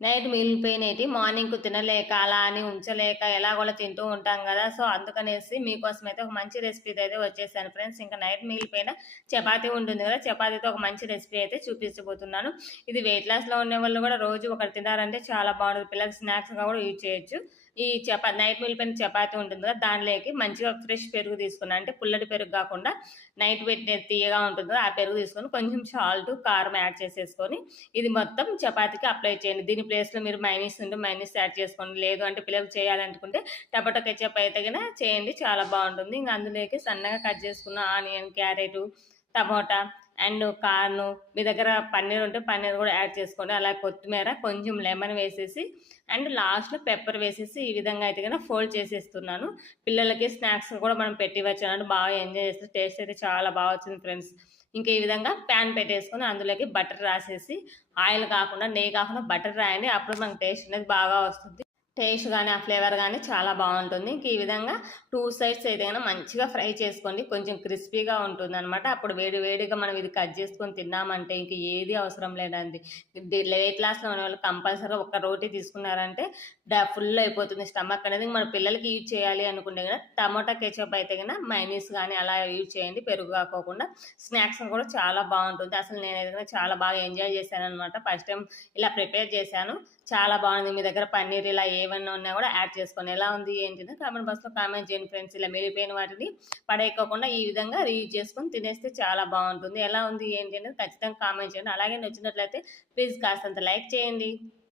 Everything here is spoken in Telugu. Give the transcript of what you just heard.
నైట్ మిగిలిపోయినేటి మార్నింగ్‌కు తినలేక, అలా అని ఉంచలేక ఎలాగోలా తింటూ ఉంటాం గదా! సో, అందుకనేసి మీకోసమైతే ఒక మంచి రెసిపీతో అయితే వచ్చేసాను ఫ్రెండ్స్. ఇంకా నైట్ మిగిలిపోయిన చపాతీ ఉంటుంది గదా! చపాతీతో ఒక మంచి రెసిపీ అయితే చూపించబోతున్నాను. ఇది వెయిట్ లాస్‌లో ఉండేవాళ్ళు గూడా రోజు ఒకటి తిన్నారంటే చాలా బావుంటది. పిల్లలకి స్నాక్స్‌గా గూడా యూజ్ చేయొచ్చు. ఈ నైట్ మిగిలిపోయిన చపాతీ ఉంటుంది గదా! దానిలోకి మంచిగా ఫ్రెష్ పెరుగు తీసుకున్నా. అంటే పుల్లటి పెరుగు గాకుండా నైట్ పెట్టినది తియ్యగా ఉంటుంది గదా! ఆ పెరుగు తీసుకొని కొంచెం సాల్ట్, కారం యాడ్ చేసేసుకొని ఇది మొత్తం చపాతీకి అప్లై చేయండి. దీని ప్లేస్‌లో మీరు మైనీస్ ఉంటే మైనీస్ యాడ్ చేసుకోండి. లేదు అంటే పిల్లలకి చేయాలనుకుంటే టమాటో కెచప్ అయితే గిన చేయండి. చాలా బావుంటుంది. ఇంక అందులోకి సన్నగా కట్ చేసుకున్న ఆనియన్, క్యారెటు, టమోటా అండ్ కార్ను మీ దగ్గర పన్నీర్ ఉంటే పన్నీర్ గూడా యాడ్ చేసుకోండి. అలాగే కొత్తిమీర, కొంచెం లెమన్ వేసేసి అండ్ లాస్ట్‌లో పెప్పర్ వేసేసి ఈ విధంగా అయితే గన ఫోల్డ్ చేసేస్తున్నాను. పిల్లలకి స్నాక్స్ కూడా మనం పెట్టివ్వచ్చనండి. బాగా ఎంజాయ్ చేస్తారు. టేస్ట్ అయితే చాలా బా వచ్చింది ఫ్రెండ్స్. ఇంక ఈ విధంగా ప్యాన్ పెట్టేసుకొని అందులోకి బటర్ రాసేసి ఆయిల్ కాకుండా, నెయ్యి కాకుండా బటర్ రాయండి. అప్పుడు మనకు టేస్ట్ అనేది బాగా వస్తుంది. టేస్ట్ గాని, ఆ ఫ్లేవర్ గాని చాలా బావుంటుంది. ఇంక ఈ విధంగా 2 సైడ్స్ అయితే గనక మంచిగా ఫ్రై చేసుకోండి. కొంచెం క్రిస్పీగా ఉంటుందనమాట. అప్పుడు వేడి వేడిగా మనం ఇది కట్ చేసుకొని తిన్నామంటే ఇంక ఏది అవసరం లేదండి. వెయిట్ లాస్‌లో ఉన్నవాళ్ళు కంపల్సరీగా ఒక రోటీ తీసుకున్నారంటే ఫుల్ అయిపోతుంది స్టమక్ అనేది. మన పిల్లలకి యూజ్ చేయాలి అనుకుంటే గనక టమోటా కెచప్ అయితే గన మైనీస్ గాని అలా యూజ్ చేయండి. పెరుగు కాకోకుండా. స్నాక్స్ కూడా చాలా బావుంటుంది. అసలు నేనైతే గనక చాలా బాగా ఎంజాయ్ చేశాననమాట. ఫస్ట్ టైమ్ ఇలా ప్రిపేర్ చేశాను. చాలా బాగుంది. మీ దగ్గర పన్నీర్ ఇలా ఏవన్నా ఉన్నా కూడా యాడ్ చేసుకోండి. ఎలా ఉంది ఏంటి అని కామెంట్ బాక్స్‌లో కామెంట్ చేయండి ఫ్రెండ్స్. ఇలా మిగిలిపోయిన వాటిని పడేయకోకుండా ఈ విధంగా రీయూజ్ చేసుకొని తినేస్తే చాలా బావుంటుంది. ఎలా ఉంది ఏంటి అనేది ఖచ్చితంగా కామెంట్ చేయండి. అలాగే నచ్చినట్లయితే ప్లీజ్ కాస్తంత లైక్ చేయండి.